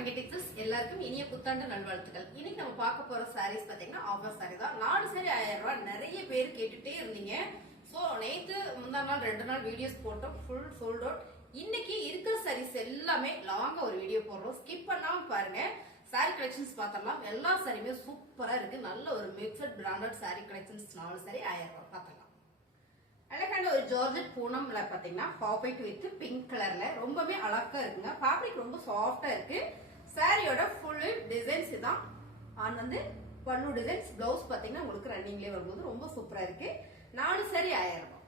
மங்கெட்டிக்ஸ் எல்லாருக்கும் இனிய புத்தாண்டு நல்வாழ்த்துக்கள். இன்னைக்கு நம்ம பார்க்க போற சாரீஸ் பாத்தீங்கன்னா ஆஃபர் சாரி தான். 4 சாரி 1000 ரூபாய். நிறைய பேர் கேட்டுட்டே இருந்தீங்க. சோ நேத்து முந்தா நாள் 2 நாள் வீடியோஸ் போட்டோம், ஃபுல் சோல்ட் அவுட். இன்னைக்கு இருக்கிற சாரீஸ் எல்லாமே லாங்கா ஒரு வீடியோ போடுறோம், ஸ்கிப் பண்ணாம பாருங்க. சாரி கலெக்ஷன்ஸ் பார்த்தலாம். எல்லா சாரியுமே சூப்பரா இருக்கு. நல்ல ஒரு mixed branded sorry collections. 4 sari 1000 ரூபாய் பார்த்தலாம். அழகான ஒரு ஜார்ஜெட் பூனம்ல பாத்தீங்கன்னா பாப்பெட் வித் பிங்க் கலர்ல ரொம்பவே அழகா இருக்குங்க. ஃபேப்ரிக் ரொம்ப சாஃப்டா இருக்கு. சாரியோட ஃபுல் டிசைன்ஸ் தான். வந்து பல்லு டிசைன்ஸ், பிளவுஸ் பாத்தீங்கன்னா உங்களுக்கு ரன்னிங்லயே வரும்போது ரொம்ப சூப்பரா இருக்கு. 4 சாரி 1000 ரூபாய்.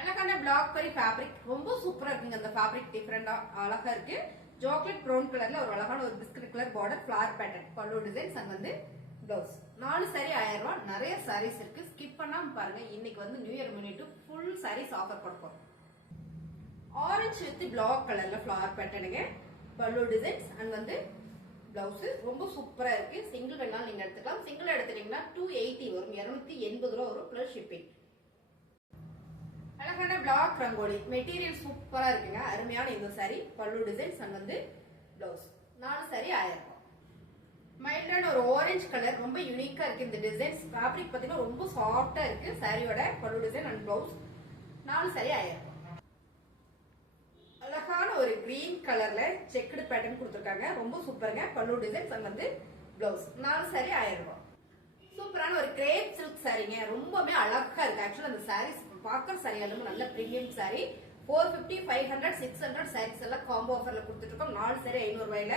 அழகான பிளாக் பரி ஃபேப்ரிக் ரொம்ப சூப்பரா இருக்குங்க. அந்த ஃபேப்ரிக் டிஃபரெண்டா அழகா இருக்கு. சாக்லேட் ப்ரௌன் கலர்ல ஒரு அழகான ஒரு biscuit colour border, flower pattern, பல்லு டிசைன்ஸ் அண்ட் வந்து பிளவுஸ். 4 சாரி 1000 ரூபாய். நிறைய சாரீஸ் இருக்கு, ஸ்கிப் பண்ணாம பாருங்க. இன்னைக்கு வந்து நியூ இயர் முன்னிட்டு ஃபுல் சாரீஸ் ஆஃபர் கொடுப்போம். ஆரஞ்சு வித் பிளாக் கலர்ல ஃபிளவர் பேட்டர்னுங்க, பல்லு டிசைன்ஸ் அண்ட் வந்து பிளவுஸ் ரொம்ப சூப்பரா இருக்கு. சிங்கிள் வேணாலும் நீங்க எடுத்துக்கலாம். சிங்கிள் எடுத்துட்டீங்கன்னா 280 வரும், 280 ரூபாய் வரும் பிளஸ் ஷிப்பிங். அழகான பிளாக் ரங்கோலி மெட்டீரியல் சூப்பரா இருக்குங்க. அருமையான இந்த சாரி, பல்லு டிசைன்ஸ் அண்ட் வந்து பிளவுஸ். 4 சாரி 1000 ரூபாய். மைல்டான ஒரு ஆரஞ்சு கலர் ரொம்ப யூனிக்கா இருக்கு. இந்த டிசைன்ஸ் ஃபேப்ரிக் பாத்தீங்கன்னா ரொம்ப சாஃப்டா இருக்கு. சாரியோட பல்லு டிசைன் அண்ட் பிளவுஸ். 4 சாரி 1000 ரூபாய். அழகான ஒரு கிரீன் கலர்ல செக்குடு பேட்டர்ன் கொடுத்திருக்காங்க, ரொம்ப சூப்பருங்க. பல்லு டிசைன்ஸ் அண்ட் வந்து பிளவுஸ். 4 சாரி 1000 ரூபாய். சூப்பரான ஒரு கிரேப் சில்க் சாரிங்க, ரொம்பவே அழகா இருக்கு. ஆக்சுவலா அந்த சாரீஸ் பாக்குற சாரி எல்லாமே நல்ல பிரீமியம் சாரி. 450, 500, 600 சாரீஸ் எல்லாம் காம்போ ஆஃபர்ல கொடுத்துட்டு இருக்கோம். 4 சாரி 500 ரூபாயில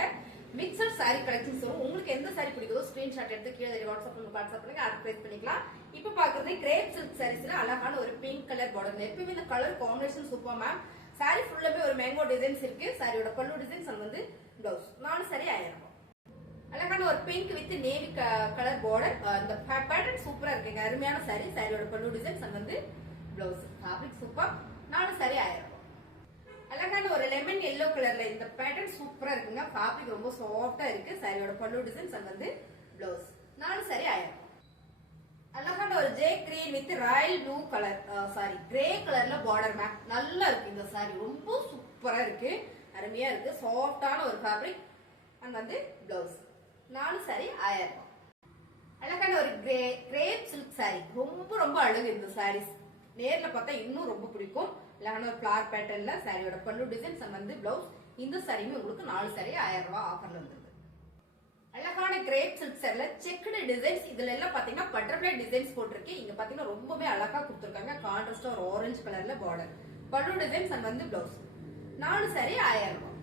மிக்சர் சாரி கலெக்ஷன்ஸ் வரும். உங்களுக்கு எந்த சாரி பிடிக்குதோ ஸ்கிரீன்ஷாட் எடுத்து கீழே வாட்ஸ்அப் பண்ணுங்க, ஆர்டர் பிளேஸ் பண்ணிக்கலாம். இப்ப பாக்குறது கிரேப் சில்க் சாரீஸ்ல அழகான ஒரு பிங்க் கலர் பார்டர். எப்பவுமே இந்த colour combination super ma'am. Sorry ஃபுல்லாவே ஒரு மேங்கோ டிசைன்ஸ் இருக்கு. சாரியோட பல்லு டிசைன்ஸ் அண்ட் வந்து பிளவுஸ். 4 சாரி 1000 ரூபாய். அழகான ஒரு pink with navy colour border. இந்த பேட்டர்ன் சூப்பரா இருக்குங்க. அருமையான சாரி. சாரியோட பல்லு டிசைன்ஸ் அண்ட் வந்து பிளவுஸ். Fabric super. 4 சாரி 1000 ரூபாய். அழகான ஒரு லெமன் எல்லோ கலர்ல இந்த பேட்டர்ன் சூப்பரா இருக்குங்க. ஃபேப்ரிக் ரொம்ப சாஃப்டா இருக்கு. சாரியோட பல்லு டிசைன்ஸ் அண்ட் வந்து பிளவுஸ். 4 சாரி 1000 ரூபாய். அழகான ஒரு J green with Royal blue colour sorry grey கலர்ல பார்டர் மேம். நல்லா இருக்கு இந்த சாரி, ரொம்ப சூப்பரா இருக்கு. அருமையா இருக்கு. சாஃப்டான ஒரு ஃபேப்ரிக் அண்ட் வந்து பிளவுஸ். 4 சாரி 1000 ரூபாய். அழகான ஒரு கிரேப் சில்க் சாரி, ரொம்ப ரொம்ப அழகு இந்த சாரீஸ். நேர்ல பார்த்தா இன்னும் ரொம்ப பிடிக்கும். அழகான ஒரு ஃபிளவர் பேட்டர்ன்ல சாரியோட பல்லு டிசைன்ஸ் அண்ட் வந்து பிளவுஸ். இந்த சாரியுமே உங்களுக்கு 4 சாரி 1000 ரூபாய் ஆஃபர்ல வந்திருக்கு. அழகான கிரேப் சில்க் சாரில செக்குடு டிசைன்ஸ். இதுல எல்லாம் பாத்தீங்கன்னா பட்டர்ஃபிளை டிசைன்ஸ் போட்டிருக்கு. இங்க பாத்தீங்கன்னா ரொம்பவே அழகா கொடுத்திருக்காங்க. கான்ட்ராஸ்டா ஒரு ஆரஞ்சு கலர்ல பார்டர், பல்லு டிசைன்ஸ் அண்ட் வந்து பிளவுஸ். 4 சாரி 1000 ரூபாய்.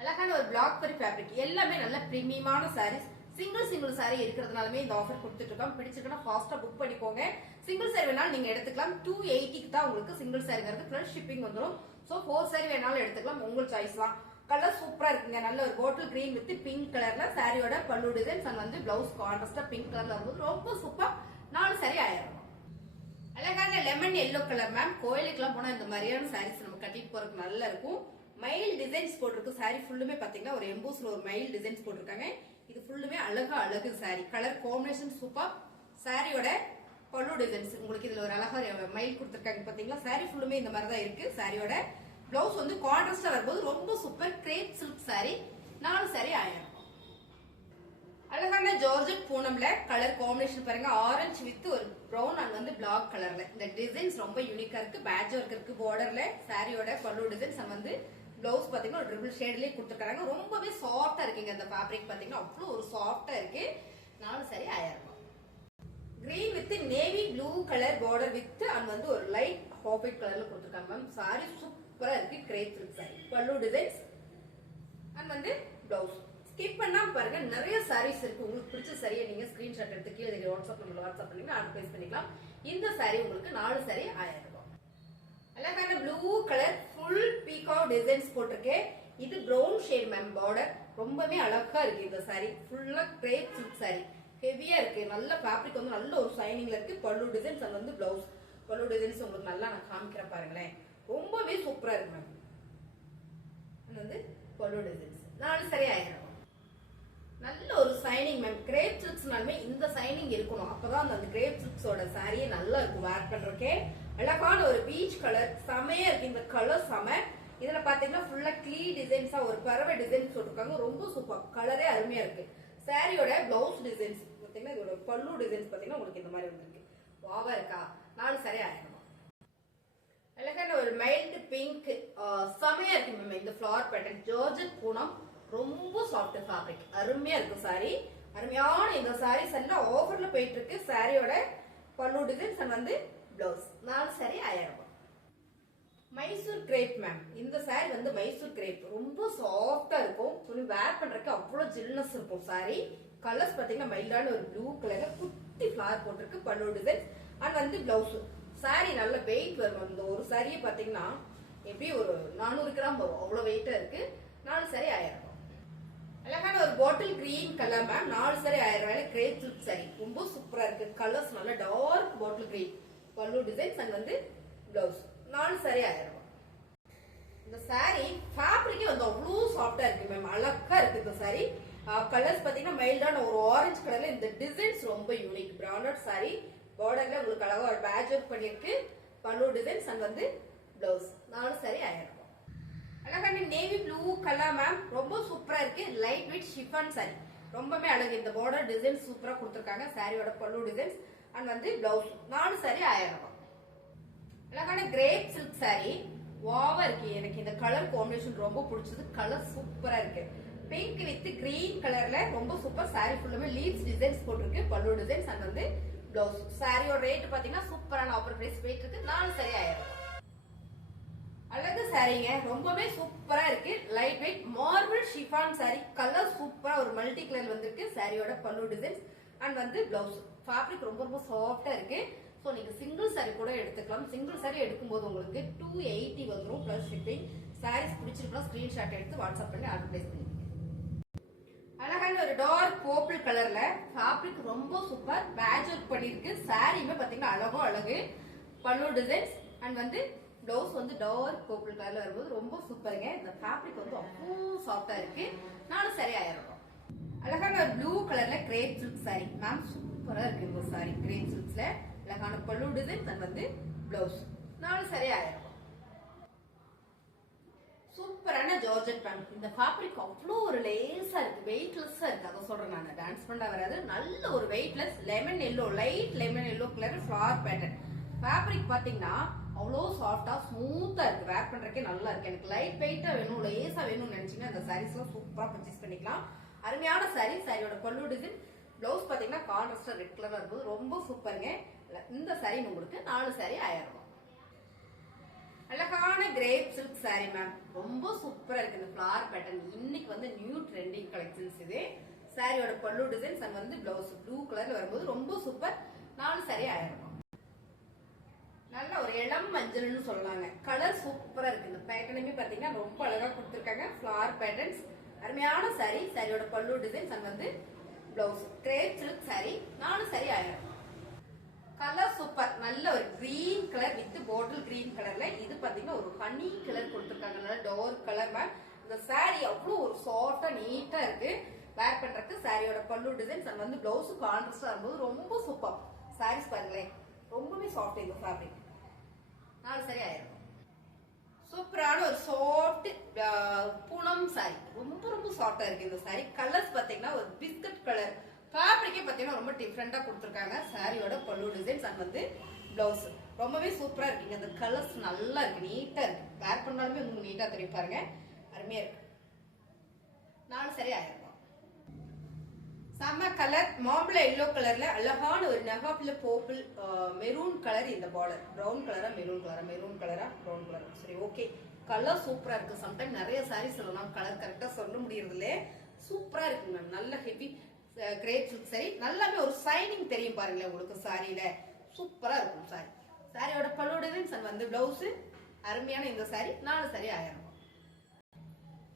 அழகான ஒரு பிளாக் பரி ஃபேப்ரிக். எல்லாமே நல்ல பிரீமியமான சாரீஸ். சிங்கிள் சாரி இருக்கிறதுனாலுமே இந்த ஆஃபர் கொடுத்துட்டு இருக்கோம். பிடிச்சிருக்குன்னா ஃபாஸ்டா புக் பண்ணிக்கோங்க. சிங்கிள் சாரி வேணாலும் நீங்க எடுத்துக்கலாம். 280 தான் உங்களுக்கு சிங்கிள் சாரிங்கிறது பிளஸ் ஷிப்பிங் வந்துடும். சோ 4 சாரி வேணாலும் எடுத்துக்கலாம், உங்கள் சாய்ஸ் தான். கலர் சூப்பரா இருக்குங்க. நல்ல ஒரு பாட்டில் கிரீன் வித் பிங்க் கலர்ல சாரியோட பல்லு டிசைன்ஸ் அண்ட் வந்து பிளவுஸ் கான்ட்ராஸ்டா பிங்க் கலர்ல வரும்போது ரொம்ப சூப்பர். 4 சாரி 1000 ரூபாய். அழகான லெமன் எல்லோ கலர் மேம். கோயிலுக்கு எல்லாம் போனா இந்த மாதிரியான சாரீஸ் நம்ம கட்டிட்டு போறதுக்கு நல்லா இருக்கும். மைல் டிசைன்ஸ் போட்டிருக்கு. சாரி ஃபுல்லுமே பாத்தீங்கன்னா ஒரு எம்போஸ்ல ஒரு மைல் டிசைன்ஸ் போட்டிருக்காங்க. இது ஃபுல்லுமே அழகு சாரி. Colour combination super. சாரியோட பல்லு டிசைன்ஸ் உங்களுக்கு இதுல ஒரு அழகா மைல் கொடுத்திருக்காங்க பாத்தீங்களா. சாரி ஃபுல்லுமே இந்த மாதிரி தான் இருக்கு. சாரியோட பிளவுஸ் வந்து கான்ட்ராஸ்டா வரும்போது ரொம்ப super. Grape silk sorry. 4 sari 1000 ரூபாய். அழகான ஜார்ஜெட் பூனம்ல கலர் காம்பினேஷன் பாருங்க. ஆரஞ்சு வித் ஒரு பிரவுன் அண்ட் வந்து பிளாக் கலர்ல இந்த டிசைன்ஸ் ரொம்ப யூனிக்கா இருக்கு. பேட்ச் ஒர்க் இருக்கு பார்டர்ல. சாரியோட பல்லு டிசைன்ஸ் அண்ட் வந்து பிளவுஸ் பாத்தீங்கன்னா ஒரு ட்ரிபிள் ஷேட்லயே கொடுத்துருக்காங்க. ரொம்பவே சாஃப்டா இருக்குங்க. அந்த ஃபேப்ரிக் பாத்தீங்கன்னா அவ்வளவு ஒரு சாஃப்டா இருக்கு. 4 சாரி 1000 ரூபாய். Green with navy blue colour border with and வந்து ஒரு லைட் ஹாஃபைட் கலர்ல கொடுத்துருக்காங்க மேம். சாரி சூப்பரா இருக்கு. கிரேப் சில்க் சாரி, பல்லு டிசைன்ஸ் அண்ட் வந்து பிளவுஸ். ஸ்கிப் பண்ணாம பாருங்க. நிறைய சாரீஸ் இருக்கு. உங்களுக்கு பிடிச்ச சாரியை நீங்க ஸ்கிரீன்ஷாட் எடுத்து கீழே வாட்ஸ்அப் பண்ணீங்கன்னா ஆர்டர் பிளேஸ் பண்ணிக்கலாம். இந்த சாரி உங்களுக்கு 4 சாரி 1000 ரூபாய். அழகான blue colour full peacock designs போட்டிருக்கேன். இது பிரவுன் ஷேட் மேம் பார்டர். ரொம்பவே அழகா இருக்கு இந்த சாரி. ஃபுல்லா கிரேப் சில்க் சாரி, ஹெவியா இருக்கு. நல்ல ஃபேப்ரிக் வந்து நல்ல ஒரு ஷைனிங்ல இருக்கு. பல்லு டிசைன்ஸ் அண்ட் வந்து பிளவுஸ். பல்லு டிசைன்ஸ் உங்களுக்கு நல்லா நான் காமிக்கிறேன் பாருங்களேன். ரொம்பவே சூப்பரா இருக்கு மேம். வந்து பல்லு டிசைன்ஸ். 4 சாரி 1000 ரூபாய். நல்ல ஒரு சைனிங் மேம். கிரேப் சில்க்ஸ்னாலுமே இந்த சைனிங் இருக்கணும். அப்பதான் அந்த கிரேப் சில்க்ஸோட சாரியே நல்லா இருக்கும் வேர் பண்றதுக்கே. அழகான ஒரு பீச் கலர் செமையா இருக்கு. இந்த கலர் செம. இதுல பாத்தீங்கன்னா ஃபுல்லா க்ளீ டிசைன்ஸா ஒரு பறவை டிசைன்ஸ் போட்டிருக்காங்க. ரொம்ப சூப்பர், கலரே அருமையா இருக்கு. சாரியோட பிளவுஸ் டிசைன்ஸ் பாத்தீங்கன்னா இதோட பல்லு டிசைன்ஸ் பாத்தீங்கன்னா உங்களுக்கு இந்த மாதிரி வந்திருக்கு. வாவா இருக்கா? 4 சாரி 1000 ரூபாய். அழகான ஒரு மைல்டு பிங்க் செமையா இருக்கு மேம். இந்த ஃபிளவர் பேட்டர்ன் ஜார்ஜெட் பூனம், ரொம்ப சாஃப்ட் ஃபேப்ரிக், அருமையா இருக்கு சாரி. அருமையான இந்த சாரீஸ் எல்லாம் ஆஃபர்ல போயிட்டு இருக்கு. சாரியோட பல்லு டிசைன்ஸ் அண்ட் வந்து பிளவுஸ். 4 சாரி 1000 ரூபாய். Mysore crepe ma'am. இந்த சாரி வந்து மைசூர் கிரேப் ரொம்ப சாஃப்டா இருக்கும். துணி வேர் பண்றதுக்கு அவ்வளவு ஜில்னஸ் இருக்கும் சாரி. கலர்ஸ் பாத்தீங்கன்னா மைல்டான ஒரு ப்ளூ கலர்ல குட்டி ஃபிளவர் போட்டிருக்கு. பல்லு டிசைன் அண்ட் வந்து பிளவுஸ். சாரி நல்ல வெயிட் வரும். இந்த ஒரு சாரியை பாத்தீங்கன்னா எப்படி ஒரு 400 கிராம் வரும், அவ்வளவு வெயிட்டா இருக்கு. 4 சாரி 1000 ரூபாய். அழகான ஒரு bottle green colour ma'am. 4 sari 1000 ரூபாய். கிரேப் சில்க் சாரி ரொம்ப சூப்பரா இருக்கு. கலர்ஸ் நல்ல டார்க் பாட்டில் கிரீன், பல்லு டிசைன்ஸ் அண்ட் வந்து பிளவுஸ். 4 சாரி 1000 ரூபாய். இந்த சாரி ஃபேப்ரிக்கே வந்து அவ்வளோ சாஃப்டா இருக்கு மேம். அழகா இருக்கு இந்த சாரி. கலர்ஸ் பாத்தீங்கன்னா மைல்டான ஒரு ஆரஞ்சு கலர்ல இந்த டிசைன்ஸ் ரொம்ப யூனிக். Branded sorry. பார்டர்ல உங்களுக்கு அழகா ஒரு பேட்ச் ஒர்க் பண்ணிருக்கு. பல்லு டிசைன்ஸ் அண்ட் வந்து பிளவுஸ். 4 சாரி 1000 ரூபாய். அழகான நேவி ப்ளூ கலர் மேம். ரொம்ப சூப்பரா இருக்கு. லைட் வெயிட் ஷிஃபான் சாரி, ரொம்பவே அழகு. இந்த பார்டர் டிசைன் சூப்பரா கொடுத்துருக்காங்க. சாரியோட பல்லு டிசைன்ஸ் அண்ட் வந்து பிளவுஸ். 4 சாரி 1000 ரூபாய். அழகான கிரேப் சில்க் சாரி, வாவா இருக்கு. எனக்கு இந்த கலர் காம்பினேஷன் ரொம்ப பிடிச்சது. கலர் சூப்பரா இருக்கு. பிங்க் வித் கிரீன் கலர்ல ரொம்ப சூப்பர். சாரி ஃபுல்லுமே லீவ்ஸ் டிசைன்ஸ் போட்டிருக்கு. பல்லு டிசைன்ஸ் அண்ட் வந்து பிளவுஸ். சாரியோட ரேட் பாத்தீங்கன்னா சூப்பரான ஆஃபர் பிரைஸ் போயிட்டு இருக்கு. 4 சாரி 1000 ரூபாய். அழகு சாரிங்க, ரொம்பவே சூப்பரா இருக்கு. Light weight marble chiffon sorry. Colour சூப்பரா ஒரு மல்டி கலர் வந்திருக்கு. சாரியோட பல்லு டிசைன்ஸ் அண்ட் வந்து பிளவுஸ். ஃபேப்ரிக் ரொம்ப ரொம்ப சாஃப்டா இருக்கு. ஸோ நீங்க சிங்கிள் சாரி கூட எடுத்துக்கலாம். சிங்கிள் சாரி எடுக்கும்போது உங்களுக்கு 280 வந்துடும் பிளஸ் ஷிப்பிங். சாரீஸ் பிடிச்சிருக்கா ஸ்கிரீன்ஷாட் எடுத்து வாட்ஸ்அப் பண்ணி ஆர்டர் பிளேஸ் பண்ணி. அழகான ஒரு டார்க் பர்பிள் கலர்ல ஃபேப்ரிக் ரொம்ப சூப்பர். பேட்ச் ஒர்க் பண்ணிருக்கு. சாரியுமே பாத்தீங்கன்னா அழகோ அழகு. பல்லு டிசைன்ஸ் அண்ட் வந்து பிளவுஸ் வந்து டார்க் பர்பிள் கலர்ல வரும்போது ரொம்ப சூப்பருங்க. இந்த ஃபேப்ரிக் வந்து அவ்வளோ சாஃப்டா இருக்கு. 4 சாரி 1000 ரூபாய். அழகான ஒரு ப்ளூ கலர்ல கிரேப் சில்க் சாரி மேம். சூப்பரா இருக்கு இந்த சாரி. கிரேப் சில்க்ஸ்ல அழகான பல்லு டிசைன் அண்ட் வந்து பிளவுஸ். 4 சாரி 1000 ரூபாய். சூப்பரான ஜார்ஜெட் மேம். இந்த ஃபேப்ரிக் அவ்வளோ ஒரு லேஸா இருக்கு, வெயிட்லெஸ்ஸா இருக்கு. அதை சொல்றேன் நான். டான்ஸ் பண்ணா வராது. நல்ல ஒரு weightless lemon yellow, light lemon yellow colour flower pattern. Fabric பாத்தீங்கன்னா அவ்வளோ சாஃப்டா ஸ்மூத்தா இருக்கு. வேர் பண்றதுக்கே நல்லா இருக்கு. எனக்கு லைட் வெயிட்டா வேணும், லேஸா வேணும்னு நினைச்சீங்கன்னா இந்த சாரீஸ் எல்லாம் சூப்பரா பர்ச்சேஸ் பண்ணிக்கலாம். அருமையான சாரி. சாரியோட பல்லு டிசைன், பிளவுஸ் பாத்தீங்கன்னா கான்ட்ராஸ்டா ரெட் கலர்ல இருக்கும். ரொம்ப சூப்பருங்க. இந்த சாரி உங்களுக்கு 4 சாரி 1000 ரூபாய். அழகான கிரேப் சில்க் சாரி மேம். ரொம்ப சூப்பரா இருக்கு இந்த ஃபிளவர் பேட்டர்ன். இன்னைக்கு வந்து நியூ ட்ரெண்டிங் கலெக்ஷன்ஸ் இது. சாரியோட பல்லு டிசைன்ஸ் அண்ட் வந்து பிளவுஸ் ப்ளூ கலர்ல வரும்போது ரொம்ப சூப்பர். 4 சாரி 1000 ரூபாய். நல்ல ஒரு இளம் மஞ்சள்னு சொல்லலாங்க. கலர் சூப்பரா இருக்கு. இந்த பேட்டர்னுமே பாத்தீங்கன்னா ரொம்ப அழகா கொடுத்துருக்காங்க. ஃபிளவர் பேட்டர்ன்ஸ், அருமையான சாரி. சாரியோட பல்லு டிசைன்ஸ் அண்ட் வந்து blouse. Grape silk sorry. 4 sari 1000. Colour super. நல்ல ஒரு green colour with bottle green கலர்ல. இது பாத்தீங்கன்னா ஒரு ஹனி கலர் கொடுத்துருக்காங்க. நல்ல டார்க் கலர் மேம். இந்த சாரி அவ்வளவு ஒரு சாஃப்டா நீட்டா இருக்கு. வேர் பண்றதுக்கு சாரியோட பல்லு டிசைன்ஸ் அண்ட் வந்து பிளவுஸ் கான்ட்ராஸ்டா இருக்கும்போது ரொம்ப சூப்பர். சாரீஸ் பாருங்களேன், ரொம்பவே சாஃப்ட் இந்த ஃபேப்ரிக். 4 சாரி 1000. சூப்பரான ஒரு சாஃப்ட் பூனம் சாரி. ரொம்ப ரொம்ப சாஃப்டா இருக்கு இந்த சாரி. கலர்ஸ் பாத்தீங்கன்னா ஒரு பிஸ்கட் கலர். ஃபேப்ரிக்கே பாத்தீங்கன்னா ரொம்ப டிஃப்ரெண்டா கொடுத்துருக்காங்க. சாரியோட பல்லு டிசைன்ஸ் அண்ட் வந்து பிளவுஸ். ரொம்பவே சூப்பரா இருக்குங்க. இந்த கலர்ஸ் நல்லா இருக்கு, நீட்டா இருக்கு. வேர் பண்ணாலுமே உங்களுக்கு நீட்டா தெரியும் பாருங்க. அருமையா இருக்கு. 4 சாரி 1000 ரூபாய். செம்ம கலர் மாம்பழ எல்லோ கலர்ல அழகான ஒரு நெகாப்ல பர்பிள் மெரூன் கலர். இந்த பார்டர் பிரவுன் கலரா மெரூன் கலரா, மெரூன் கலரா பிரவுன் கலரா, சரி ஓகே. கலர் சூப்பரா இருக்கு. சம்டைம் நிறைய சாரி சொல்லலாம், கலர் கரெக்டா சொல்ல முடியறது இல்ல. சூப்பரா இருக்கு மேம். நல்ல ஹெவி கிரேப் சில்க் சாரி. நல்லாவே ஒரு சைனிங் தெரியும் பாருங்களேன் உங்களுக்கு சாரியில. சூப்பரா இருக்கும் சாரி. சாரியோட பல்லு டிசைன்ஸ் வந்து பிளவுஸ். அருமையான இந்த சாரி. 4 சாரி 1000 ரூபாய்.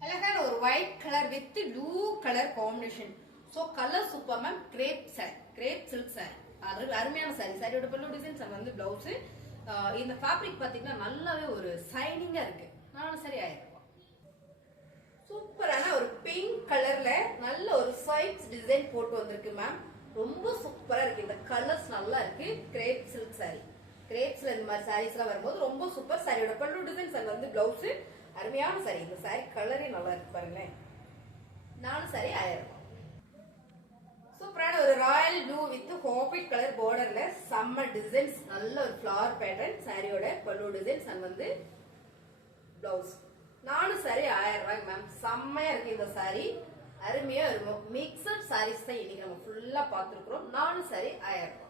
அழகான ஒரு white colour with blue colour combination. So colour super ma'am. Crepe sari, crepe silk sari. அருமையான சாரி. சாரியோட பல்லு டிசைன்ஸ் வந்து பிளவுஸ். இந்த ஃபேப்ரிக் பாத்தீங்கன்னா நல்லாவே ஒரு சைனிங்கா இருக்கு. 4 சாரி 1000 ரூபாய். சூப்பரான ஒரு பிங்க் கலர்ல நல்ல ஒரு சைட்ஸ் டிசைன் போட்டு வந்திருக்கு மேம். ரொம்ப சூப்பரா இருக்கு. இந்த கலர்ஸ் நல்லா இருக்கு. Grape silk sorry. கிரேப்ஸ்ல இந்த மாதிரி சாரீஸ் எல்லாம் வரும்போது ரொம்ப சூப்பர். சாரியோட பல்லு டிசைன்ஸ் வந்து பிளவுஸ். அருமையான சாரி. இந்த சாரி கலரே நல்லா இருக்கு பாருங்களேன். 4 சாரி 1000 ரூபாய். சூப்பரான ஒரு Royal blue with hobbit colour பார்டர்ல செம்ம டிசைன்ஸ், நல்ல ஒரு ஃபிளவர் பேட்டர்ன் சாரியோட பல்லு டிசைன்ஸ் அண்ட் வந்து பிளவுஸ். 4 சாரி 1000 ரூபாய் மேம். செம்மையா இருக்கு இந்த சாரி, அருமையா இருக்கும். மிக்சட் சாரீஸ் தான் இன்னைக்கு நம்ம ஃபுல்லா பாத்துருக்கோம். 4 சாரி 1000 ரூபாய்.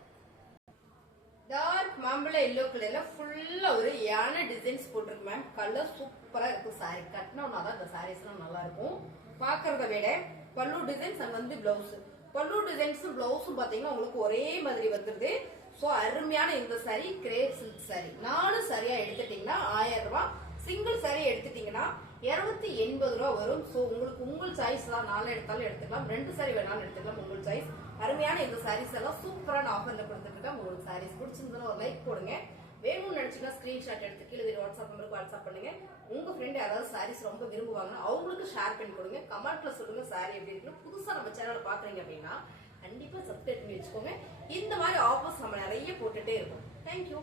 டார்க் மாம்பழ எல்லோ கலர்ல ஃபுல்லா ஒரு யானை டிசைன்ஸ் போட்டிருக்கு மேம். கலர் சூப்பரா இருக்கு. சாரி கட்டினோம்னா தான் இந்த சாரீஸ் எல்லாம் நல்லா இருக்கும் பாக்குறத விட. பல்லு டிசைன்ஸ் அண்ட் வந்து பிளவுஸ். பல்லு டிசைன்ஸும் பிளவுஸும் பாத்தீங்கன்னா உங்களுக்கு ஒரே மாதிரி வந்துருது. சோ அருமையான இந்த சாரி கிரேப் சில்க் சாரி. 4 சாரியா எடுத்துட்டீங்கன்னா 1000 ரூபாய். சிங்கிள் சாரி எடுத்துட்டீங்கன்னா 280 ரூபாய் வரும். சோ உங்களுக்கு உங்கள் சாய்ஸ் தான். 4 எடுத்தாலும் எடுத்துக்கலாம், 2 சாரி வேணாலும் எடுத்துக்கலாம், உங்கள் சாய்ஸ். அருமையான இந்த சாரீஸ் எல்லாம் சூப்பரான ஆஃபர்ல கொடுத்துருக்கேன். உங்களுக்கு சாரீஸ் பிடிச்சிருந்தா ஒரு லைக் போடுங்க. வேணும்னு நினைச்சீங்கன்னா ஸ்கிரீன்ஷாட் எடுத்து கீழே வாட்ஸ்அப் நம்பருக்கு வாட்ஸ்அப் பண்ணுங்க. உங்க ஃப்ரெண்ட் யாராவது சாரீஸ் ரொம்ப விரும்புவாங்கன்னா அவங்களுக்கு ஷேர் பண்ணி கொடுங்க. கமெண்ட்ல சொல்லுங்க சாரி எப்படி இருக்கு. புதுசா நம்ம சேனலை பாக்குறீங்க அப்படின்னா கண்டிப்பா சப்ஸ்கிரைப் பண்ணி வச்சுக்கோங்க. இந்த மாதிரி ஆஃபர்ஸ் நம்ம நிறைய போட்டுட்டே இருக்கோம். தேங்க்யூ.